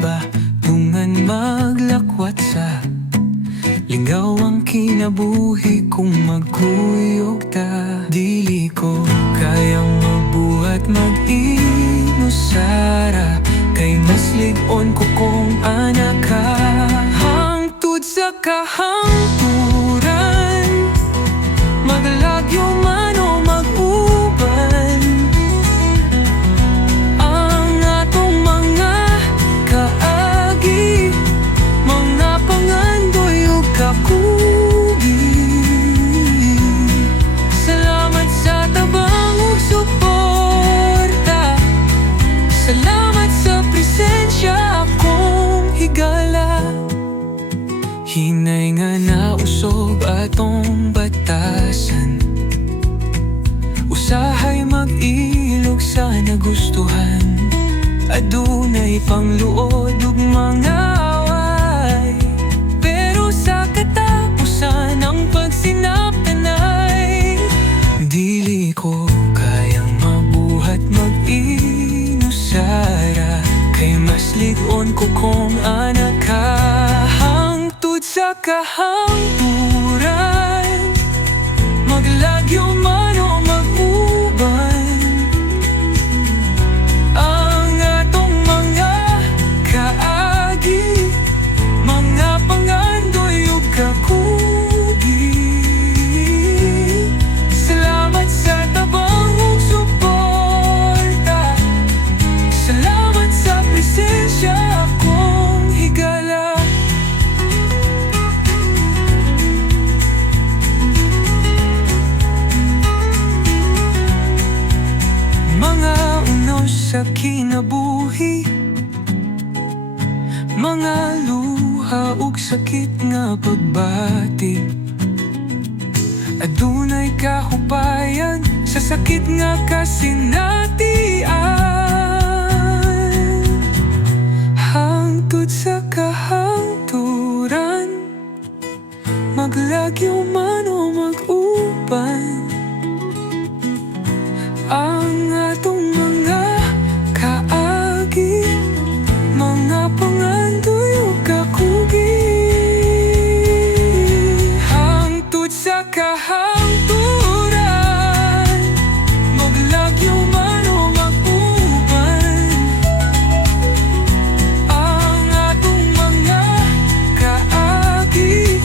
simba, tungan maglakwat sa ligaw ang kinabuhi kung magkuyog ta. Dili ko kayang mabuhat mag-inusara, kay mas ligon ko kung anak ka. Hangtod sa kahangturan, maglagyo man o mag-uban, ang atong mga kaagi, mga pangandoy o kakugi. Salamat sa tabang ug suporta, salamat sa presensya akong higala. Hinay nga nausog atong batasan, usahay mag-ilog sa nagustuhan. Adunay pangluod ug mga away, pero sa katapusan ang pagsinaptanay. Dili ko kayang mabuhat mag-inusara, kay mas ligon ko kung anak ka. Hangtod sa kahangturan, maglagyo man o mag-uban, ang atong mga kaagi, mga pangandoy ug kakugi. Salamat sa tabang ug suporta, salamat sa presensya akong higala. Mga unaw sa kinabuhi, mga luha ug sakit nga pagbati. Adunay kahubayan sa sakit nga kasinatian. Hangtod sa kahangturan, maglagyo man o mag-uban, ang atong mga kaagi, mga pangandoy ug kakugi. Hangtod sa kahangturan, maglagyo man o mag-uban, ang atong mga kaagi,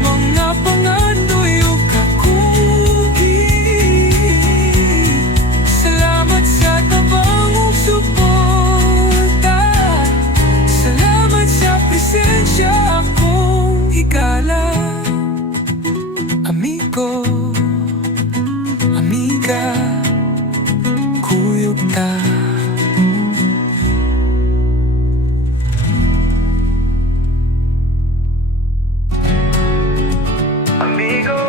mga pangandoy ug kakugi. Salamat sa tabang ug suporta, salamat sa presensya akong higala. Amigo, amiga, kuyog ta. Amigo,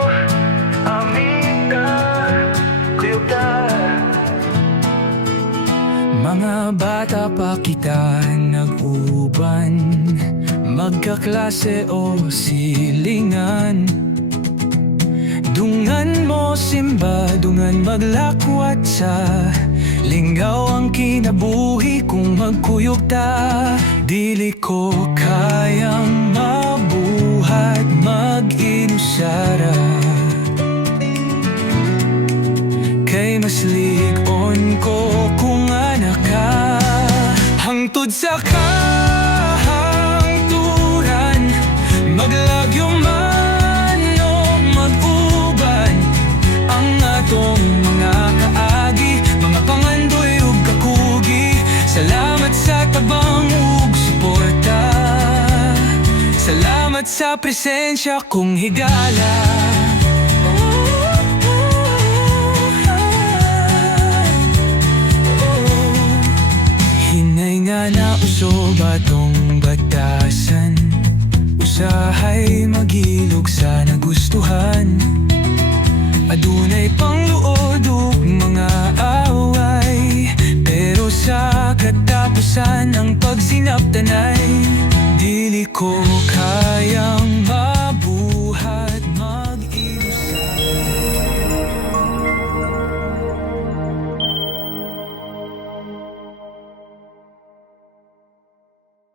amiga, kuyog ta. Mga bata pa kita nag-uban, magkaklase o silingan. Dungan mo simba, dungan maglakwat sa lingaw ang kinabuhi kung magkuyog ta. Dili ko kayang mabuhat mag-inusara, kay mas ligon ko kung anak ka. Hangtod sa kahangturan, maglagyo man o mag-uban, ang atong mga kaagi, mga pangandoy ug kakugi. Salamat sa tabang ug suporta, salamat sa presensya kong higala. Hinay nga nausog atong batasan, usahay magilog sa nagustuhan. Adunay pangluod ug mga away, pero sa katapusan ang